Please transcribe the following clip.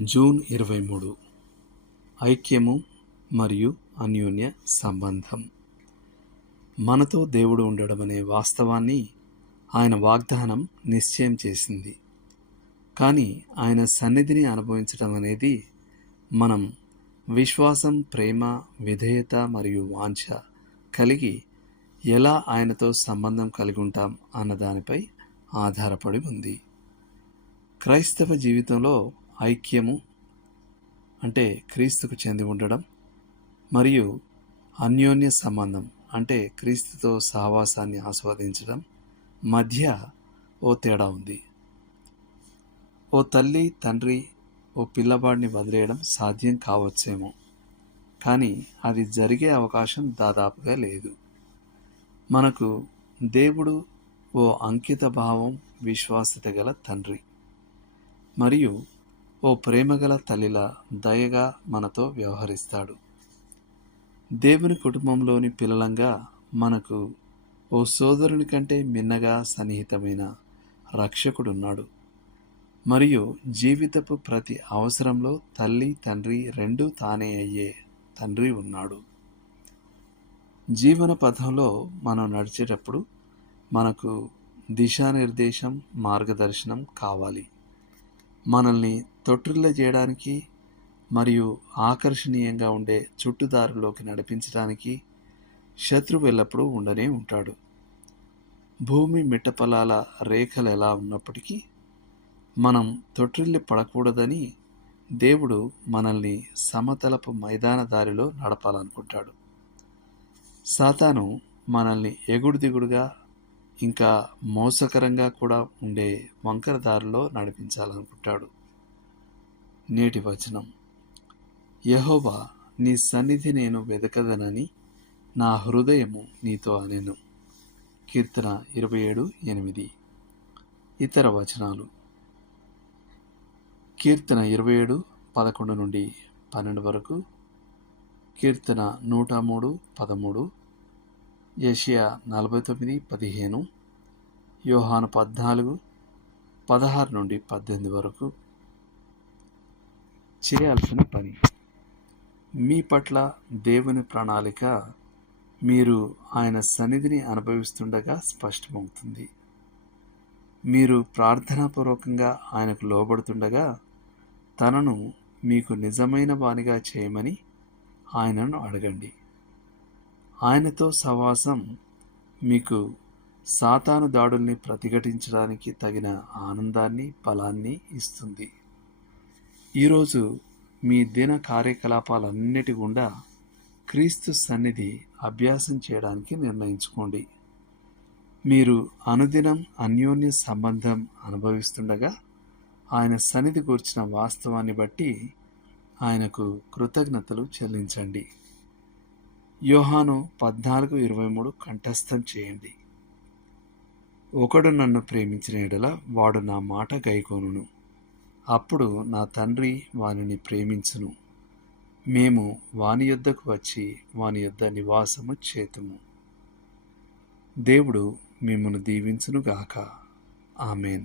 June ఇరవై మూడు. ఐక్యము మరియు అన్యోన్య సంబంధం. మనతో దేవుడు ఉండడం అనే వాస్తవాన్ని ఆయన వాగ్దానం నిశ్చయం చేసింది. కానీ ఆయన సన్నిధిని అనుభవించడం అనేది మనం విశ్వాసం ప్రేమ విధేయత మరియు వాంఛ కలిగి ఎలా ఆయనతో సంబంధం కలిగి ఉంటాం అన్న దానిపై ఆధారపడి ఉంది. క్రైస్తవ జీవితంలో ఐక్యము అంటే క్రీస్తుకు చెంది ఉండడం మరియు అన్యోన్య సంబంధం అంటే క్రీస్తుతో సహవాసాన్ని ఆస్వాదించడం మధ్య ఓ తేడా ఉంది. ఓ తల్లి తండ్రి ఓ పిల్లవాడిని వదిలేయడం సాధ్యం కావచ్చేమో కానీ అది జరిగే అవకాశం దాదాపుగా లేదు. మనకు దేవుడు ఓ అంకిత భావం విశ్వాసత గల తండ్రి మరియు ఓ ప్రేమగల తల్లిలా దయగా మనతో వ్యవహరిస్తాడు. దేవుని కుటుంబంలోని పిల్లలంగా మనకు ఓ సోదరుని కంటే మిన్నగా సన్నిహితమైన రక్షకుడున్నాడు. మరియు జీవితపు ప్రతి అవసరంలో తల్లి తండ్రి రెండూ తానే అయ్యే తండ్రి ఉన్నాడు. జీవన పథంలో మనం నడిచేటప్పుడు మనకు దిశానిర్దేశం మార్గదర్శనం కావాలి. మనల్ని తొట్టిల్ల చేయడానికి మరియు ఆకర్షణీయంగా ఉండే చుట్టుదారులోకి నడిపించడానికి శత్రువు ఎల్లప్పుడూ ఉండనే ఉంటాడు. భూమి మిట్టపలాల రేఖలు ఎలా ఉన్నప్పటికీ మనం తొట్టిల్లి పడకూడదని దేవుడు మనల్ని సమతలపు మైదాన దారిలో నడపాలనుకుంటాడు. సాతాను మనల్ని ఎగుడు దిగుడుగా ఇంకా మోసకరంగా కూడా ఉండే వంకర దారిలో నడిపించాలనుకుంటాడు. నేటి వచనం. యహోవా నీ సన్నిధి నేను వెదకదనని నా హృదయము నీతో అనెను. కీర్తన ఇరవై ఏడు ఎనిమిది. ఇతర వచనాలు. కీర్తన ఇరవై ఏడు పదకొండు నుండి పన్నెండు వరకు. కీర్తన నూట మూడు పదమూడు. యషియా నలభై తొమ్మిది పదిహేను. యోహాను పద్నాలుగు పదహారు నుండి పద్దెనిమిది వరకు. చేయాల్సిన పని. మీ పట్ల దేవుని ప్రణాళిక మీరు ఆయన సన్నిధిని అనుభవిస్తుండగా స్పష్టమవుతుంది. మీరు ప్రార్థనాపూర్వకంగా ఆయనకు లోబడుతుండగా తనను మీకు నిజమైన వానిగా చేయమని ఆయనను అడగండి. ఆయనతో సవాసం మీకు సాతాను దాడుల్ని ప్రతిఘటించడానికి తగిన ఆనందాన్ని బలాన్ని ఇస్తుంది. ఈరోజు మీ దిన కార్యకలాపాలన్నిటి గుండా క్రీస్తు సన్నిధి అభ్యాసం చేయడానికి నిర్ణయించుకోండి. మీరు అనుదినం అన్యోన్య సంబంధం అనుభవిస్తుండగా ఆయన సన్నిధి కూర్చిన వాస్తవాన్ని బట్టి ఆయనకు కృతజ్ఞతలు చెల్లించండి. యోహాను పద్నాలుగు ఇరవై మూడు కంఠస్థం చేయండి. ఒకడు నన్ను ప్రేమించిన ఎడల వాడు నా మాట గైకోనును. అప్పుడు నా తండ్రి వానిని ప్రేమించును. మేము వాని యొద్దకు వచ్చి వాని యొద్ద నివాసము చేతుము. దేవుడు మిమ్మను దీవించునుగాక. ఆమెన్.